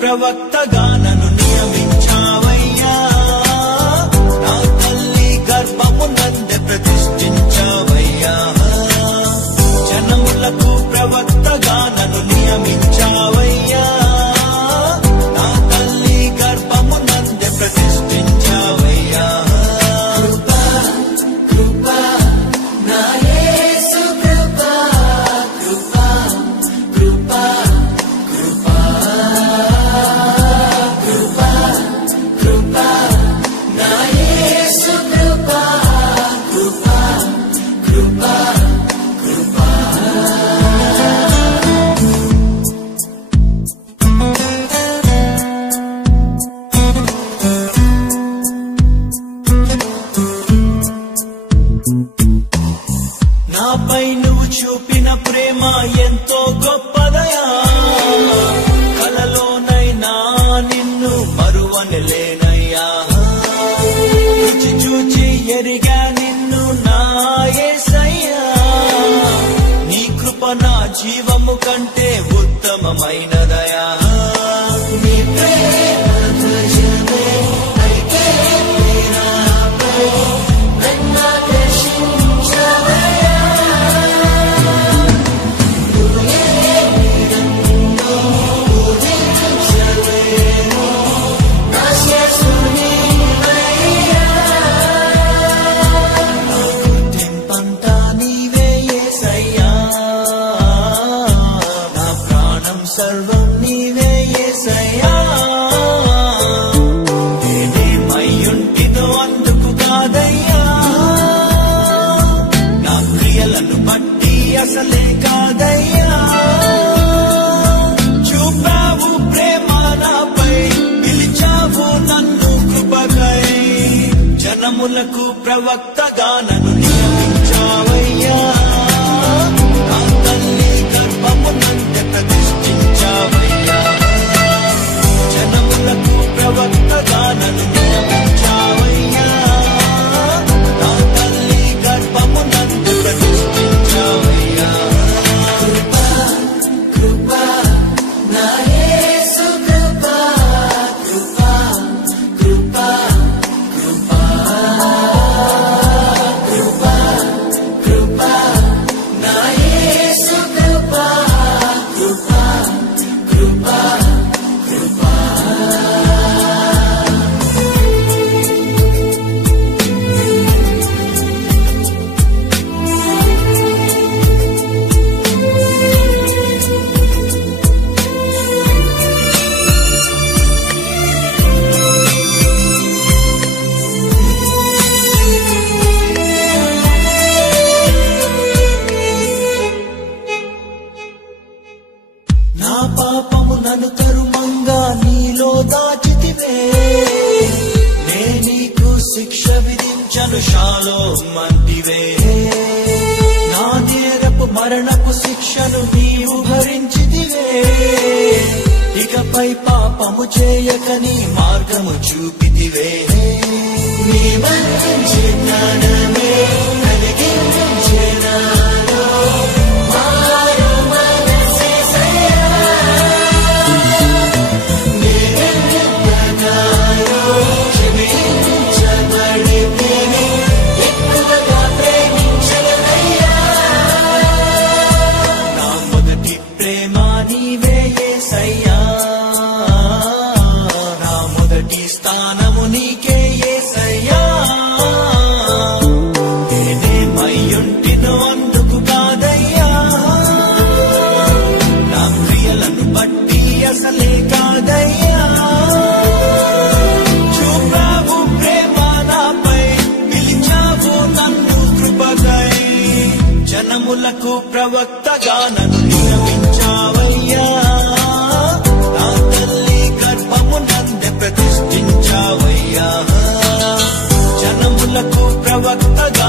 ప్రవక్తగా నన్ను నియమించావయ్యా, నా తల్లి గర్భమునందే ప్రతిష్ఠించావయ్యా. జనములకు ప్రవక్తగా నన్ను నియమించావయ్యా, నా తల్లి గర్భమునందే ప్రతిష్ఠించావయ్యా. నాపై నువ్వు చూపిన ప్రేమ ఎంతో గొప్పదయా, కలలోనైనా నిన్ను మరువనలేనయ్యా. రుచి చూచి ఎరిగా నిన్ను నా యేసయ్యా, నీ కృప నా జీవము కంటే ఉత్తమమైనదయా. నీ ప్రేమ ధ్వజమే అయితే నాపై నన్ను సర్వం నీవే యేసయ్యా. నేనేమయ్యుంటినో అందుకు కాదయ్యా, నా క్రియలను బట్టి అసలే కాదయ్యా. చూపావు ప్రేమ నాపై, పిలిచావు నన్ను కృపకై. జనములకు ప్రవక్తగా నన్ను నియమించావయ్యా, నా తల్లి గర్భమునందే ప్రతిష్ఠించావయ్యా. జనములకు ప్రవక్తగా నన్ను నియమించావయ్యా, నా తల్లి గర్భమునందే ప్రతిష్ఠించావయ్యా. కృపా కృపా నా యేసు కృపా, కృపా కృపా కృపా కృపా కృపా నా యేసు కృపా, కృపా కృపా కృపా. నా పాపము నన్ను తరుమంగా నీలో దాచితివే, నే నీకు శిక్ష విధించను షాలోమంటివే. నా నేరపు మరణపు శిక్షను నీవు భరించితివే, ఇకపై పాపము చేయక నీ మార్గము చూపితివే నీ మంచి జ్ఞానమే కలిగించే నాలో మారు మనసేసయ్యా నేనెన్నగానో క్షమించబడితిని ఎక్కువగా ప్రేమించగలయ్యా నా మొదటి ప్రేమ నీవే యేసయ్యా నా మొదటి స్థానము నీకే యేసయ్యా నేనేమయ్యుంటినో అందుకు కాదయ్యా నా క్రియలను బట్టి అసలే కాదయ్యా చూపావు ప్రేమ నాపై పిలిచావు నన్ను కృపకై జనములకు ప్రవక్తగా నన్ను నియమించావయ్యా నా తల్లి గర్భము నందే ప్రతిష్ఠించావయ్యా జనములకు ప్రవక్తగా